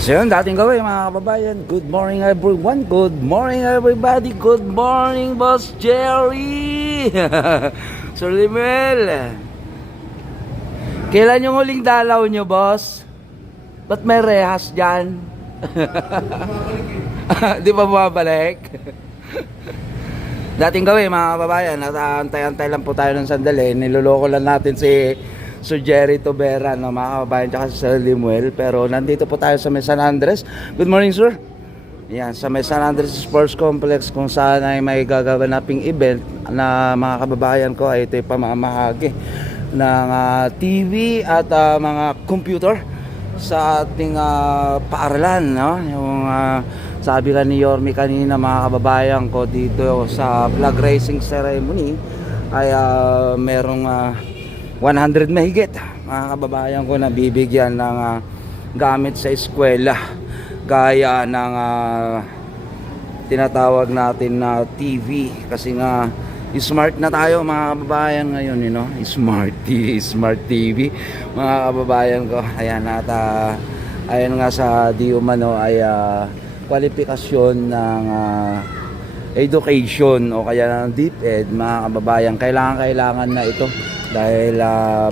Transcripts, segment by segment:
So yun, dating gawin mga kababayan. Good morning everyone. Good morning everybody. Good morning Boss Jerry. Sir Limel. Kailan yung huling dalaw nyo, boss? Ba't may rehas dyan? Di ba bumabalik? Dating gawin mga kababayan, antay-antay lang po tayo ng sandali. Niloloko lang natin si Sir Jerry Tobera, no, mga kababayan, tsaka si Sir Limuel. Pero nandito po tayo sa may San Andres. Good morning, sir. Yan, sa may San Andres Sports Complex, kung saan ay may gagaganaping event na mga kababayan ko ay ito'y pamamahagi ng TV at mga computer sa ating paaralan, no? Yung sabi ka ni Yorme kanina mga kababayan ko dito sa flag racing ceremony ay merong 100 mahigit mga kababayan ko na bibigyan ng gamit sa eskwela gaya ng tinatawag natin na TV, kasi nga smart na tayo mga kababayan ngayon, you know? Smart TV mga kababayan ko. Ayan, at ayan nga sa di umano ay kwalifikasyon ng education o kaya ng DepEd mga kababayan. Kailangan na ito dahil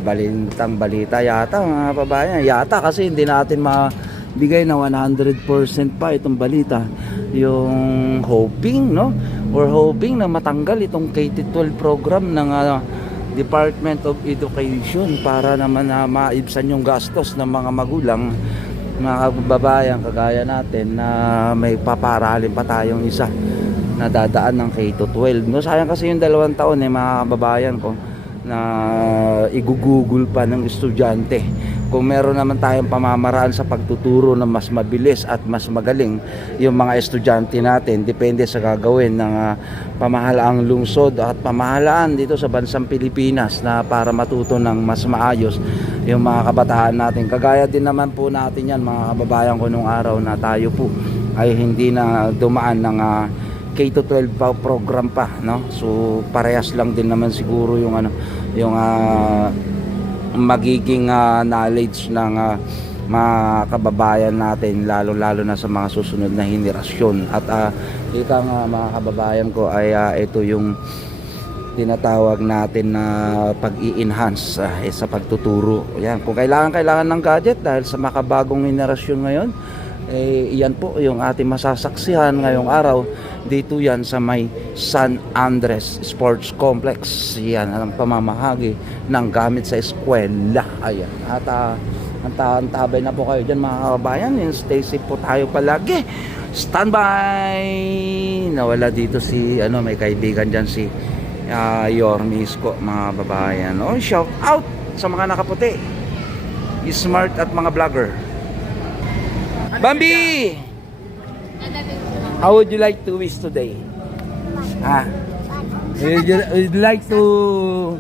balintang balita yata mga kababayan. Yata kasi hindi natin mabigay na 100% pa itong balita. Yung hoping, no? Or hoping na matanggal itong K-12 program ng Department of Education para naman na maibsan yung gastos ng mga magulang, mga kababayan kagaya natin na may paparalin pa tayong isa na dadaan ng K-12. No, sayang kasi yung 2 taon mga kababayan ko na igugugol pa ng estudyante. Kung meron naman tayong pamamaraan sa pagtuturo na mas mabilis at mas magaling yung mga estudyante natin, depende sa gagawin ng pamahalaang lungsod at pamahalaan dito sa bansang Pilipinas na para matuto ng mas maayos yung mga kabataan natin. Kagaya din naman po natin yan mga kababayan ko nung araw na tayo po ay hindi na dumaan ng K-12 program pa, no? So parehas lang din naman siguro yung magiging knowledge ng mga kababayan natin, lalo na sa mga susunod na henerasyon. At ika nga mga kababayan ko ay ito yung tinatawag natin na pag-i-enhance sa pagtuturo. Yan, kung kailangan ng gadget dahil sa makabagong henerasyon ngayon, iyan po yung ating masasaksihan ngayong araw. Dito yan sa may San Andres Sports Complex. Yan ang pamamahagi ng gamit sa eskwela. Ayan. At antabay na po kayo dyan mga kababayan. Stay safe po tayo palagi. Standby. Nawala dito si may kaibigan dyan si Yorme Isko mga kababayan. Shout out sa mga nakaputi, smart at mga vlogger. Bambi! How would you like to wish today? Would you like to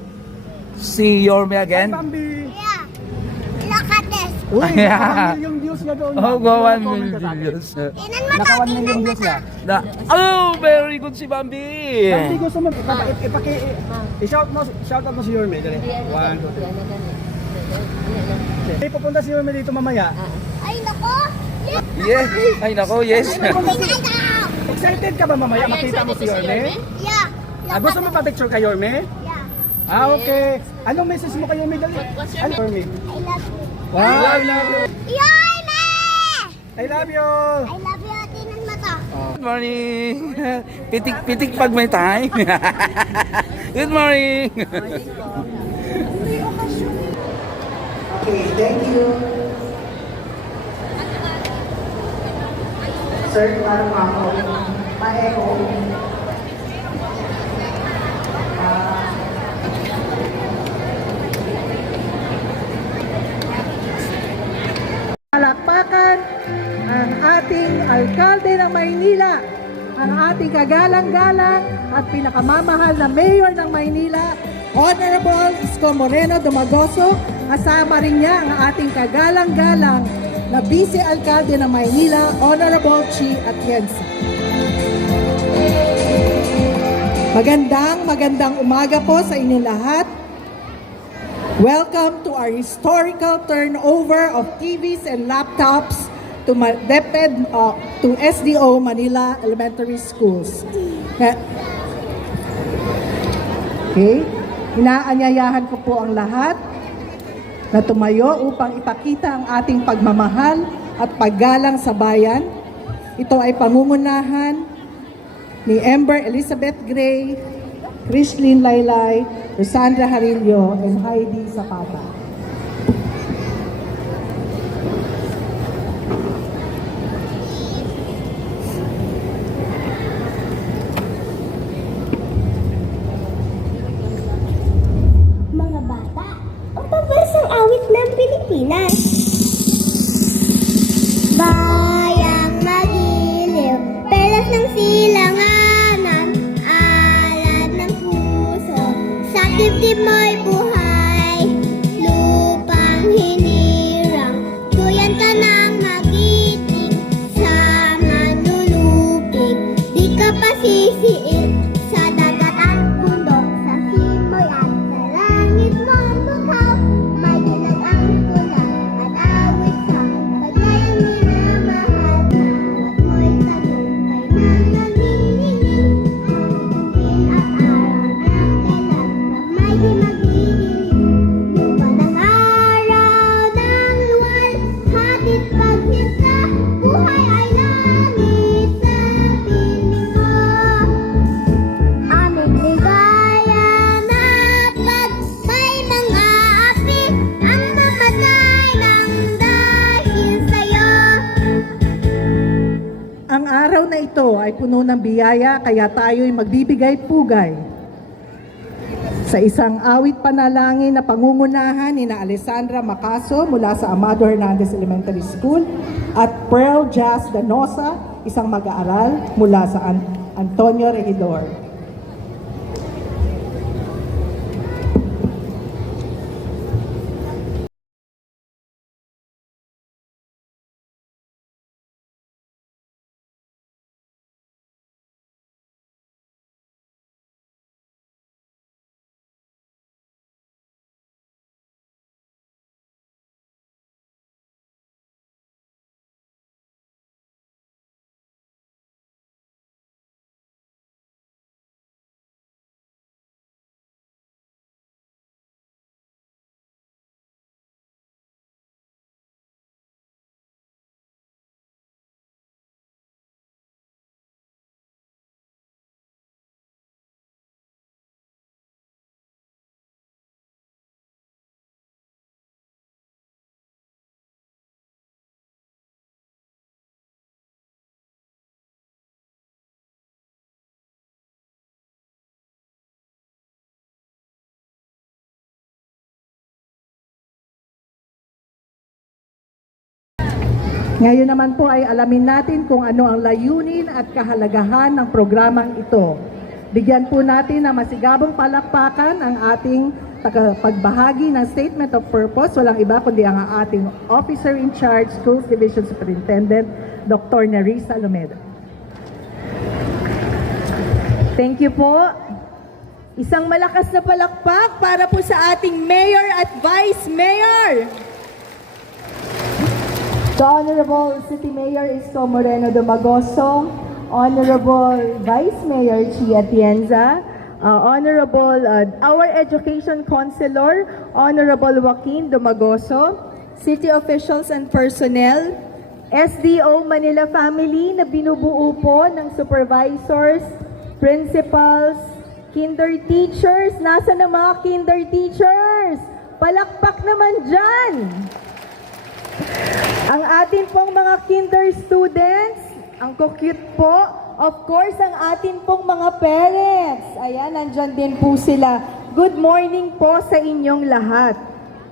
see Yorme again? Bambi! Yeah. Look at this. Uy, Yeah. 1 million views na doon. Oh, go 1 million views. Tingnan mo Naka to, 1 million tingnan mo views to. na. Very good si Bambi. Bambi, gusto mo, shout out mo si Yorme. Dali. 1, 2, 3. Okay, pupunta si Yorme dito mamaya. Ay, nako. Yes. Ay nako, yes. Excited ka ba mamaya makita mo si Yorme? Yeah. Gusto mo pa picture kay Yorme? Yeah. Okay. Anong message mo kay Yorme? Dali. Ano, Yorme? I love you. Wow, I love you. Yorme! I love you. I love you. Tingnan mo to. Good morning. Pitik pag may time. Good morning. Okay, thank you. Sir, parang ako. Ma-echo. Palakpakan ang ating alkalde ng Maynila, ang ating kagalang-galang at pinakamamahal na mayor ng Maynila, Honorable Isko Moreno Dumagoso. Kasama rin niya ang ating kagalang-galang na vice-alkalde ng Maynila, Honorable Chi Atienza. Magandang umaga po sa inyong lahat. Welcome to our historical turnover of TVs and laptops to SDO Manila Elementary Schools. Okay? Inaanyayahan ko po ang lahat na tumayo upang ipakita ang ating pagmamahal at paggalang sa bayan. Ito ay pangungunahan ni Ember Elizabeth Gray, Krishlyn Laylay, Rosandra Harillo, and Heidi Zapata. Mga bata, ang pambansang awit ng Pilipinas. Bayang magiliw, pelas ng silanganan, alad ng puso, sa dibdib mo'y buhay, lupang hinirang, tuyan ka ng magiting, sa manulupig, di ka pasisiin, sa dagat at bundok, sa simoy at sa langit mo bukaw, may dilag ang tulang at awit sa paglayang minamahal, at mo'y tagumpay na naniningin, at araw at kailan, may di magdidilim, lupa ng araw ng luwal, hatid pagsinta, buhay ay langit sa piling ko. Aming ligaya na pag may mga api ang mamatay ng dahil sa'yo. Ang araw na ito ay puno ng biyaya kaya tayo'y magbibigay pugay sa isang awit panalangin na pangungunahan ni na Alessandra Macaso mula sa Amado Hernandez Elementary School at Pearl Jazz Danosa, isang mag-aaral mula sa Antonio Regidor. Ngayon naman po ay alamin natin kung ano ang layunin at kahalagahan ng programang ito. Bigyan po natin ng masigabong palakpakan ang ating pagbahagi ng Statement of Purpose. Walang iba kundi ang ating Officer in Charge, Schools Division Superintendent, Dr. Nerissa Lumeda. Thank you po. Isang malakas na palakpak para po sa ating Mayor at Vice Mayor. The Honorable City Mayor Isko Moreno Domagoso, Honorable Vice Mayor Chia Tienza, Honorable our Education Counselor, Honorable Joaquin Domagoso, City Officials and Personnel, SDO Manila Family na binubuo po ng supervisors, principals, kinder teachers. Nasaan ang mga kinder teachers? Palakpak naman dyan! Ang atin pong mga kinder students, ang cute po, of course, ang atin pong mga parents. Ayan, nandyan din po sila. Good morning po sa inyong lahat.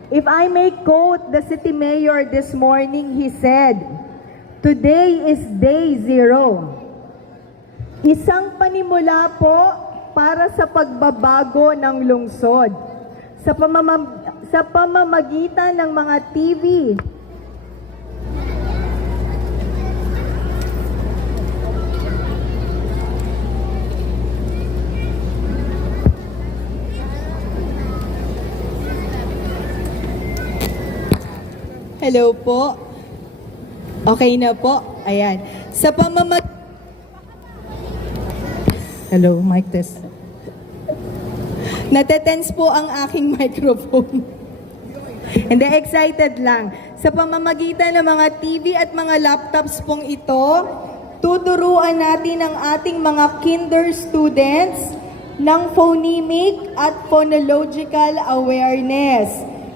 If I may quote the city mayor this morning, he said, "Today is day 0. Isang panimula po para sa pagbabago ng lungsod sa pamamagitan ng mga TV, Hello po. Okay na po. Ayan. Sa Hello, mic test. Natetense po ang aking microphone. Hindi, excited lang. Sa pamamagitan ng mga TV at mga laptops pong ito, tuturuan natin ang ating mga kinder students ng phonemic at phonological awareness.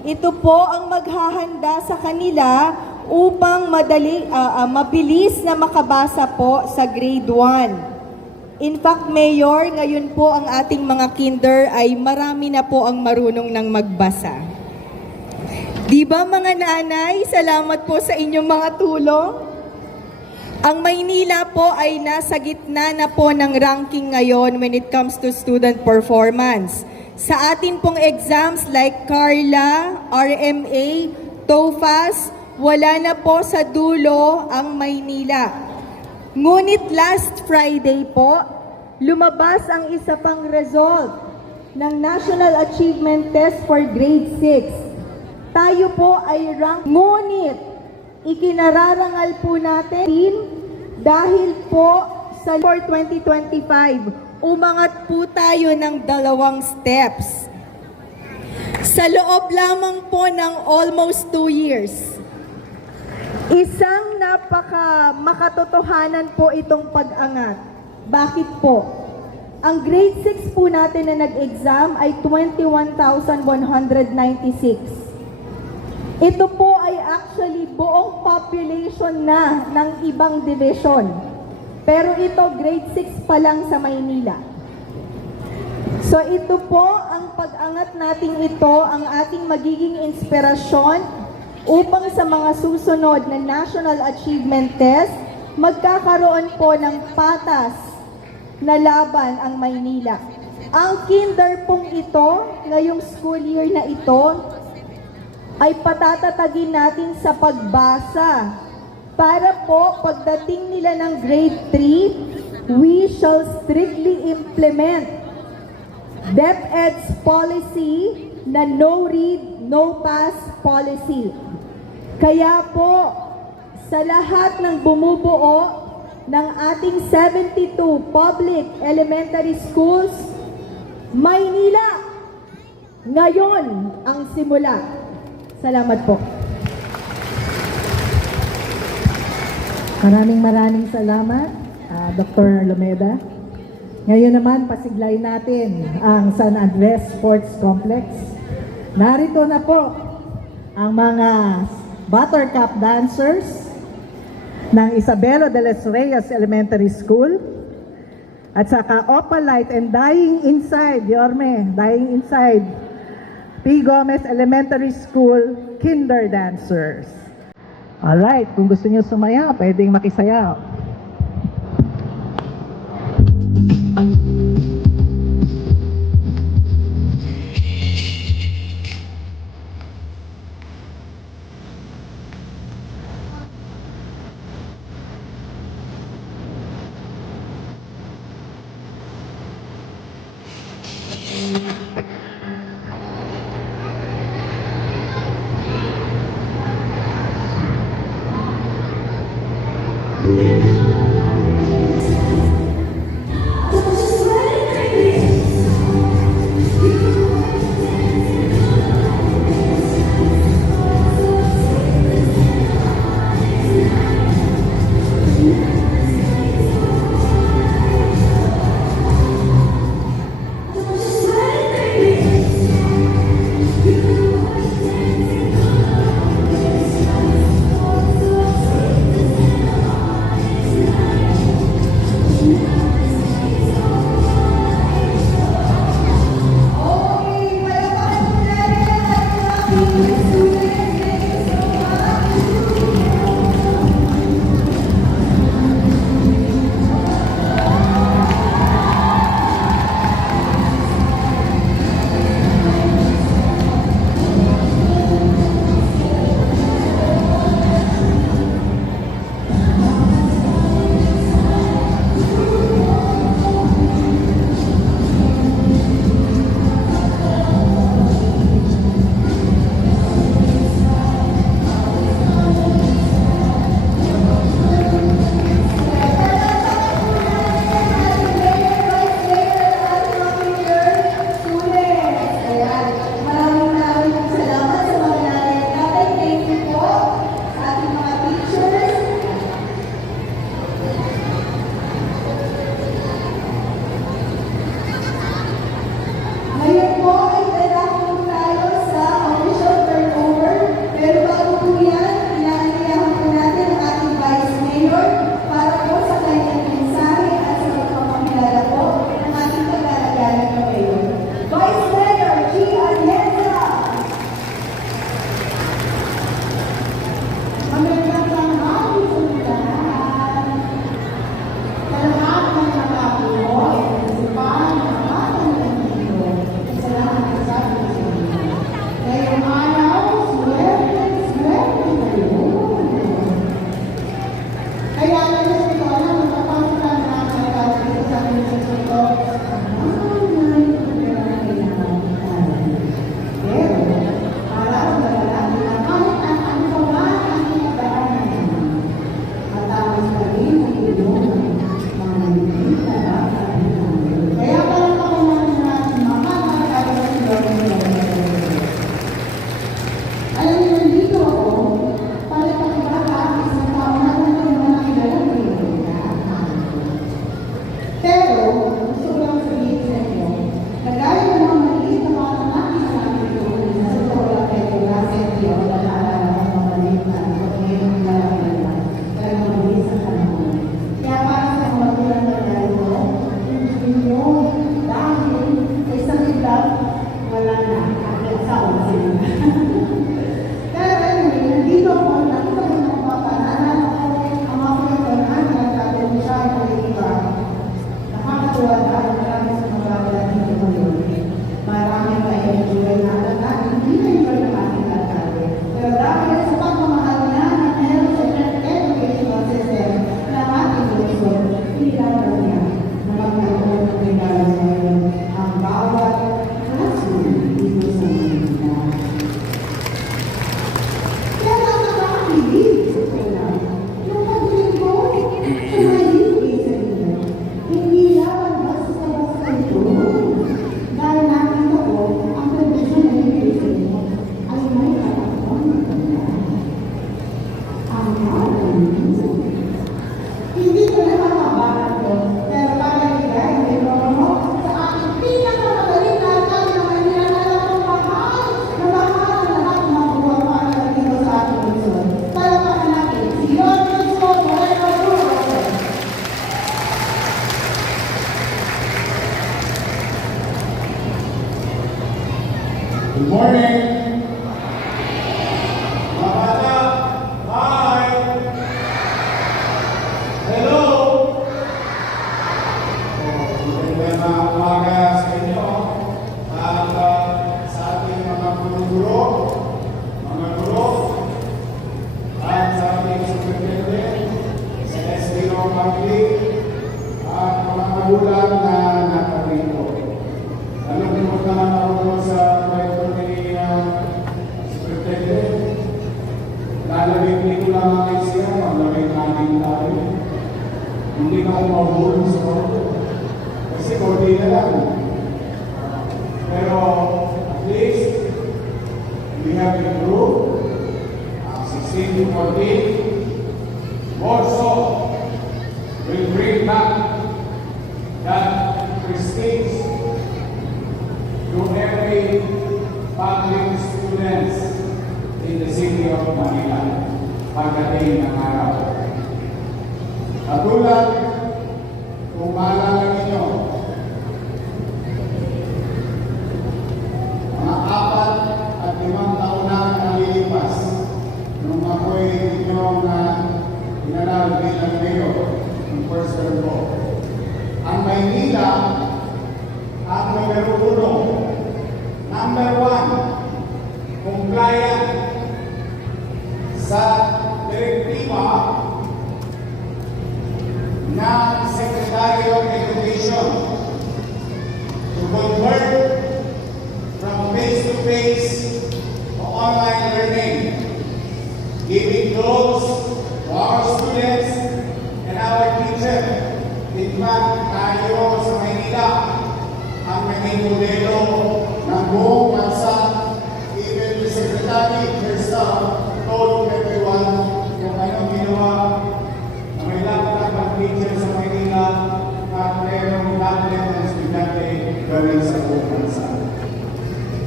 Ito po ang maghahanda sa kanila upang mabilis na makabasa po sa grade 1. In fact, Mayor, ngayon po ang ating mga kinder ay marami na po ang marunong ng magbasa. Di ba mga nanay, salamat po sa inyong mga tulong. Ang Maynila po ay nasa gitna na po ng ranking ngayon when it comes to student performance. Sa atin pong exams like Carla, RMA, TOEFAS, wala na po sa dulo ang Maynila. Ngunit last Friday po, lumabas ang isa pang result ng National Achievement Test for Grade 6. Tayo po ay rank. Ngunit, ikinararangal po natin dahil po sa for 2025, umangat po tayo ng 2 steps. Sa loob lamang po ng almost 2 years, isang makatotohanan po itong pag-angat. Bakit po? Ang grade 6 po natin na nag-exam ay 21,196. Ito po ay actually buong population na ng ibang division. Pero ito, grade 6 pa lang sa Maynila. So ito po, ang pag-angat natin ito, ang ating magiging inspirasyon upang sa mga susunod na National Achievement Test, magkakaroon po ng patas na laban ang Maynila. Ang kinder pong ito, ngayong school year na ito, ay patatatagin natin sa pagbasa para po pagdating nila ng grade 3, we shall strictly implement DepEd's policy na no read, no pass policy. Kaya po, sa lahat ng bumubuo ng ating 72 public elementary schools, Maynila, ngayon ang simula. Salamat po. Maraming salamat, Dr. Lumeda. Ngayon naman, pasiglayin natin ang San Andres Sports Complex. Narito na po ang mga Buttercup dancers ng Isabelo de los Reyes Elementary School at saka Opalite and Dying Inside, Yorme, Dying Inside, P. Gomez Elementary School Kinder Dancers. Alright, kung gusto niyo sumaya, pwedeng makisayaw. hindi ka ako mahulog sa ordo. Kasi ordi na lang. Pero at least, we have improved 16 to 14. More so, will bring back that prestige to every public students in the city of Manila pagdating ng araw. Katulad, kung maalala ninyo, mga 4 at 5 taon na nalilipas nung ako'y inyong inanalo bilang mayor ng first term ko. Ang Maynila, ang numero 1, number 1, compliant sa direktiba ng Secretary of Education to convert from face-to-face to online learning, giving those to our students and our teachers. In fact, tayo sa Maynila ang naging modelo ng buong bansa. Even the Secretary herself told everyone kung anong ginawa na may laptop ang teacher sa Maynila at mayroong tablet ng estudyante gawin sa buong bansa.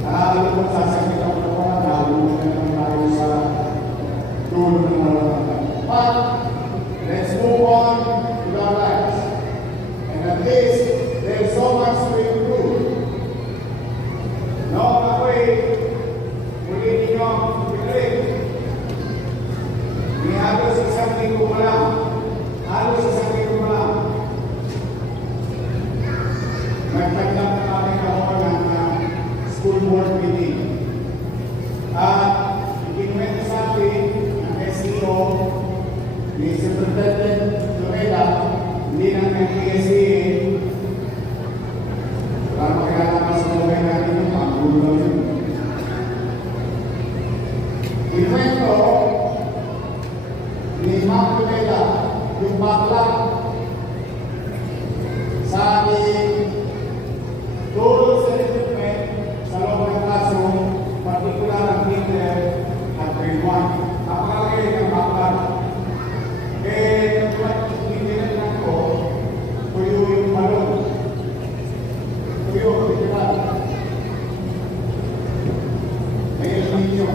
Alam ko sasakit ako na mga nalulungan na naman tayo sa dulo ng malamang. But, let's move on to our lives. And at least, there's so much to improve. No, ako'y muli ninyo pinalik. May halos isang linggo pa lang. Nagtagdag na kami ako ng school board meeting. At ikinuwento sa akin ng SEO ni Superintendent Loreda, hindi lang ng PSEA, para makilala sa buhay natin yung panggulo lang yun. Ikinuwento ni Ma'am Loreda yung backlog sa ating tools and equipment sa loob ng classroom, particular ang kinder at grade 1. Napakalaki ng backlog. Pinipinan ko, tuyo yung balon. Tuyo, literal. Ngayon ninyo.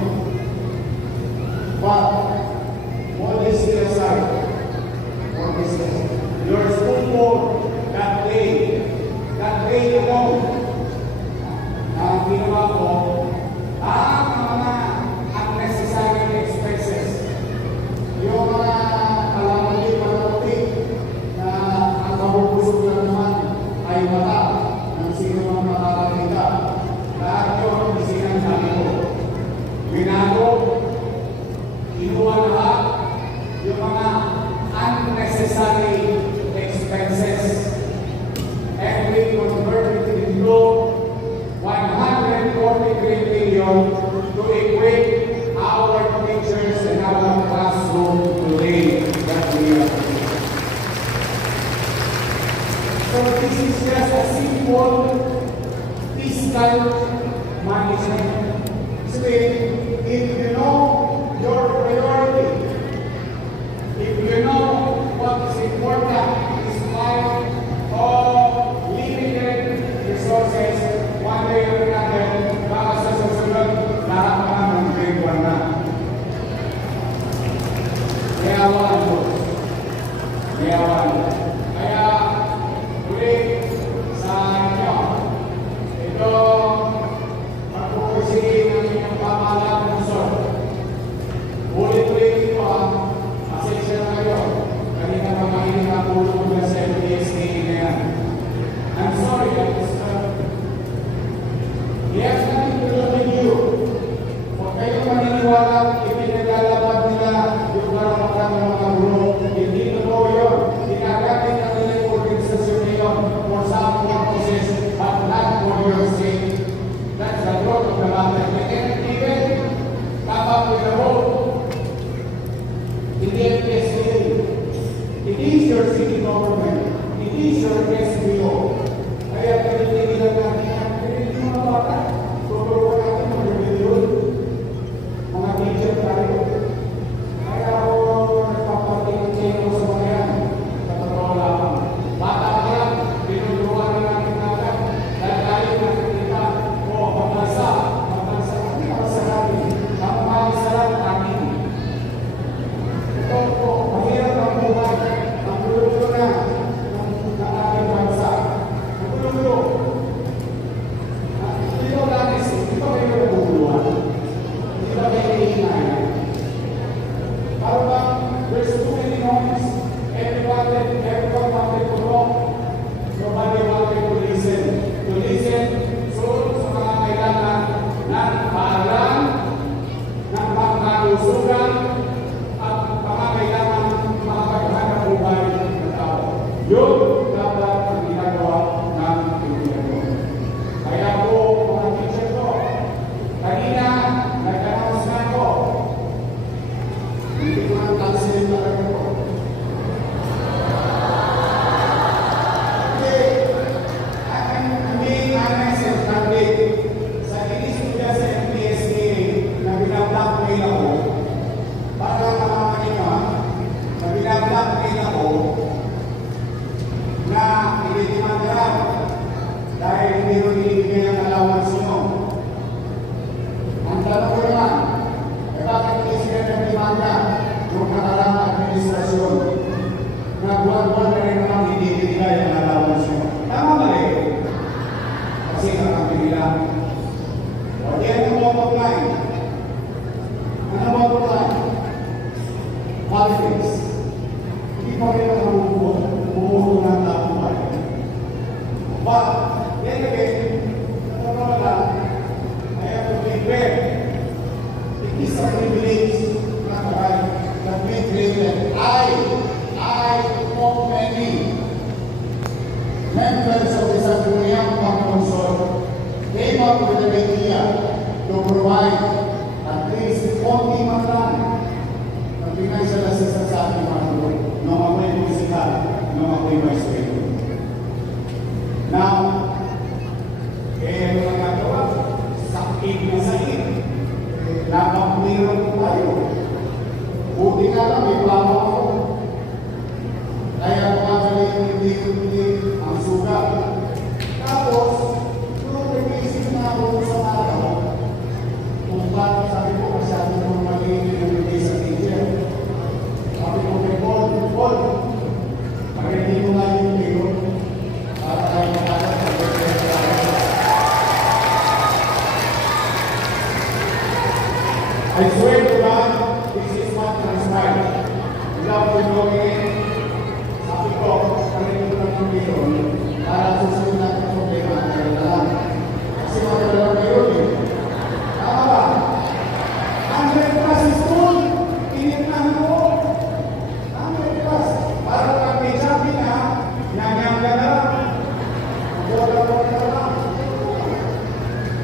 But, what is the aside? What is the your school board that day alone, na ang ginawa ko, ang mga unnecessary expenses, yung mga kalamuti na ang mabubusog na naman ay mata ng sino mga makakakita. Lahat yun, isinansabi ko. Binago, inuwa lahat yung mga unnecessary expenses. And we converted it into 143 million to equip our teachers and our classroom today that we are doing. So this is just a simple fiscal management. So if you know your priority, if you know what is important in spite of limited resources, one way or another, baka sa susunod, lahat naman ng grade 1 na. Kaya walang po. Kaya, ulit sa inyo, ito, magpupusihin ng inyong pamahalaan ng Luzon. Ulit-ulit ito pasensya na kayo. Kanina pa mahinig ang tulong na sa MPSA na yan. I'm sorry, we have nothing to do with you. Kung kayo maniniwala, ipinaglalaban nila yung karapatan ng mga guro, hindi totoo yun. Ginagawa pa rin ang bumuho ng tapuan. But, yet again, I have to be fair. It is a privilege that we created. Of many members of the Sangguniang Pangkonsol came up with an idea to provide at least 40 man lang ng financial assistance sa ating mga group nung ako'y musika, nung ako'y may sweldo. Now, ano ang nagawa? Sakit na sakit. Napapulirang po tayo. Buti nga lang, may plano ako. Kaya pumagaling hindi ang sugat. Tapos, nung nag-iisip na ako sa araw, kung bakit sabi ko masyado nung maliit yung hindi sa teacher. Sabi ko kay Paul, pag-hindi mo nga yung video, para tayo makalat sa I swear to God, this is what transpired. Without knowing it, sabi ko, pag-hindi mo ng video, para susunod natin ang problema at kailangan. Kasi matalaw na yun eh. Tama ba? 100 plus is full. Initahan mo. 100 plus. Para pag may sabi na, nangyang ka na lang. Wala ka na lang.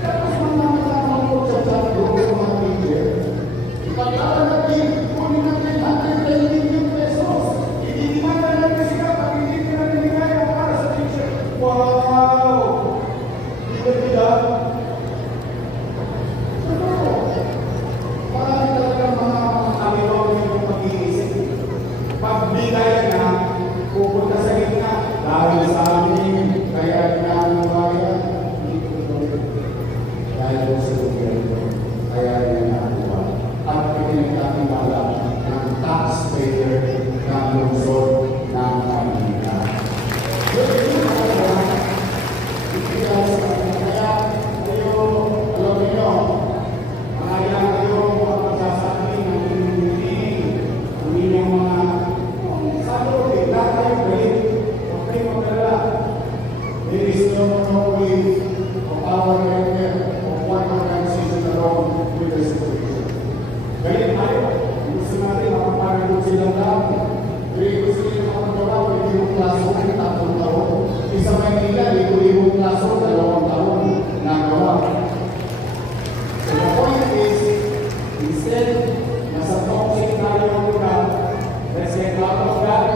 Tapos mamamataman ko sa chat group ng mga teacher. Ipagkala natin, kunin natin 110 million pesos. Idinimanda natin sila pag hindi ka natin nilaya para sa teacher. Wow! Ito. Marami talaga mga kalilong yung mag-iisip. Pagbigay na, pupunta sa gitna. Dahil sa amin, kaya inanubayan. Dahil sa gobyerno, kaya inanuba. At pinagkakimala ng taxpayer ng lungsod ng Manila. Kaya kayo, alam niyo, kaya kayo magsasabi ng inyong mga sabi ko, lahat tayo galit. Huwag kayo magdala. There is no way of our government of one organization alone with the situation. Galit tayo. Gusto natin makapanagot silang lahat. Gusto nyo makapagawa, pwede yung klaso ng 3 taon. Isa Manila, libo-libong klaso, 2 taon nagawa. So the point is, instead, nasa toxic tayo muna, let's get out of that.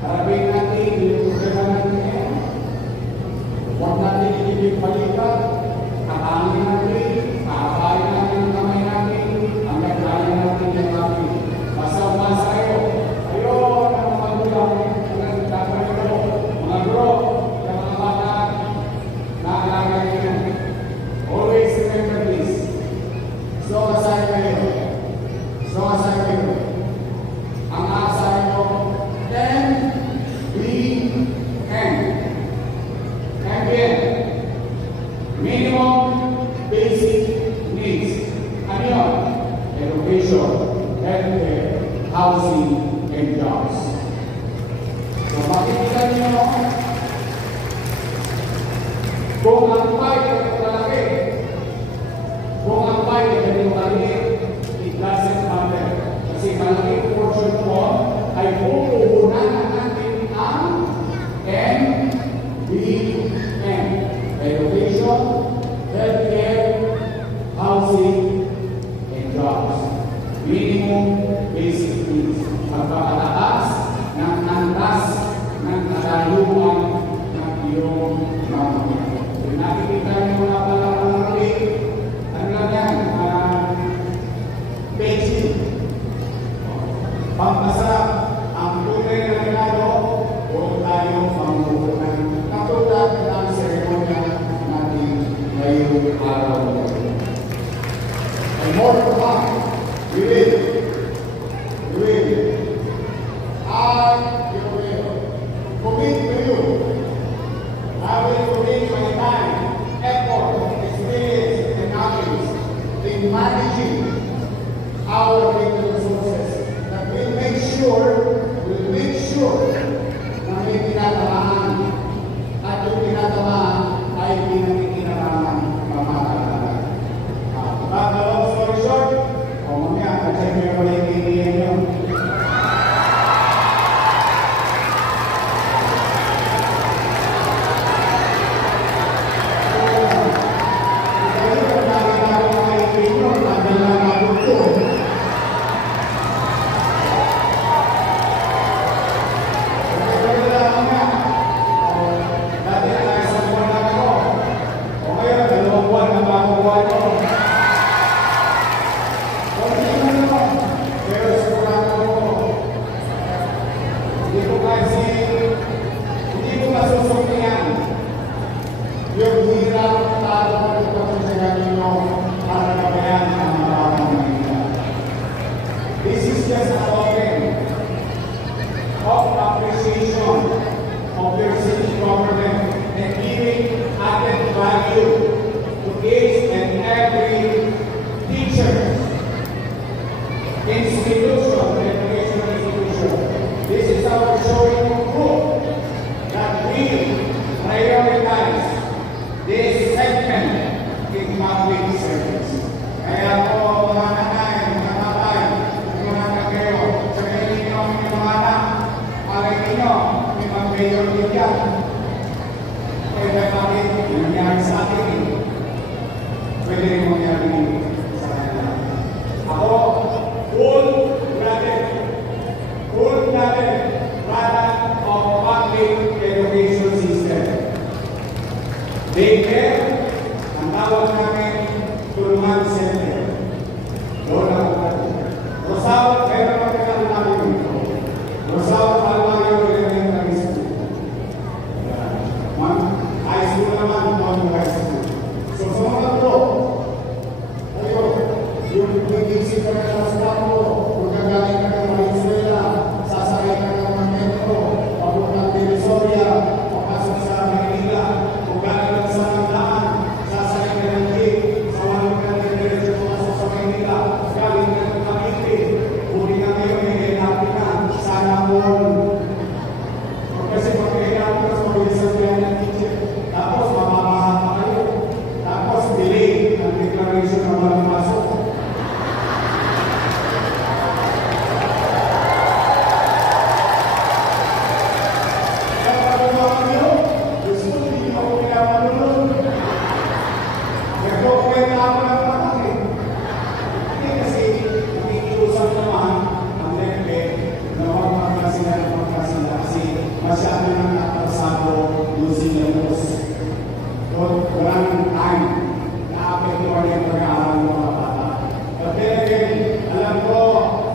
Harapin natin, ilutugan natin yan. Huwag natin itibig balikat. Katangin natin, kakabayan natin ang kamay natin, ang nagkaya natin yung natin. Basta umasa kayo. Ayun, ang mga magulang, ang nagkakaroon ko, mga bro, yung mga bata, naaalala nyo yan. Always remember this. Slow aside kayo. Slow aside kayo. Ang aasahan nyo, then, we can. Again, minimum basic needs. Ano yun? Education, healthcare, housing, and jobs. So, makikita niyo, kung ang pie ay malaki, kung ang pie ay ganito maliit, it doesn't matter. Kasi malaking portion mo ay pupuhunan natin ang MBM. Education, healthcare, housing, and jobs. Minimum basic needs. Magpapataas ng antas ng kalayuan ng iyong mamamayan. Kung nakikita niyo nga pala ng rate, ano lang yan? Paging. Pagmasarap ang tunay na regalo, huwag tayong appreciation of your city government and giving added value to each and every teacher, institution, educational institution. This is our showing of proof that we prioritize this segment in public service. Kaya po mga nanay, mga tatay, mga kagero, sa kayo ninyo ang mga anak, malay ninyo, may mag-mayor din yan. Kaya bakit nangyari sa akin, pwede rin mangyari sa kanila. Ako, full-blooded product of public education system. Daycare, ang tawag namin, Tulman Center. Doon ako natin. Rosario, meron ang kailangan dito. Rosario, Almario, Elementary School. High school naman, high school. So, sa mga to, ayo, yung pag-isip ka na sa staff mo, kung gagaling ka ng Venezuela, sasakay ka ng mga metro, papuntang Divisoria, papasok sa Manila, kung galing ka sa Manlaan, sasakay ka ng jeep, sa walang ka ng diretso pumasok sa Manila, galing ka ng Cavite, huli na ngayon, may happy ka, sana all. Kasi pag-kailangan ka sa pag-isip ng teacher, tapos mamamahan pa kayo, tapos delay ang declaration na walang pasok. Masyado nang natasado yung syllabus. Walang time na apektuhan yung pag-aaral ng mga bata. But then again, alam ko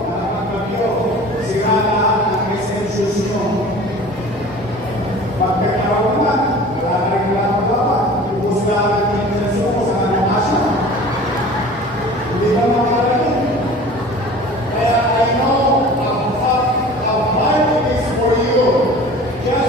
na pagkabyo, sira lahat ang essentials nyo. Pagkakaroon na, wala na rin wala magawa. Ubus lahat ang essentials mo sa kanyang asya. Hindi ba makalalim? Kaya I know how vital it is for you just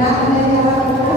na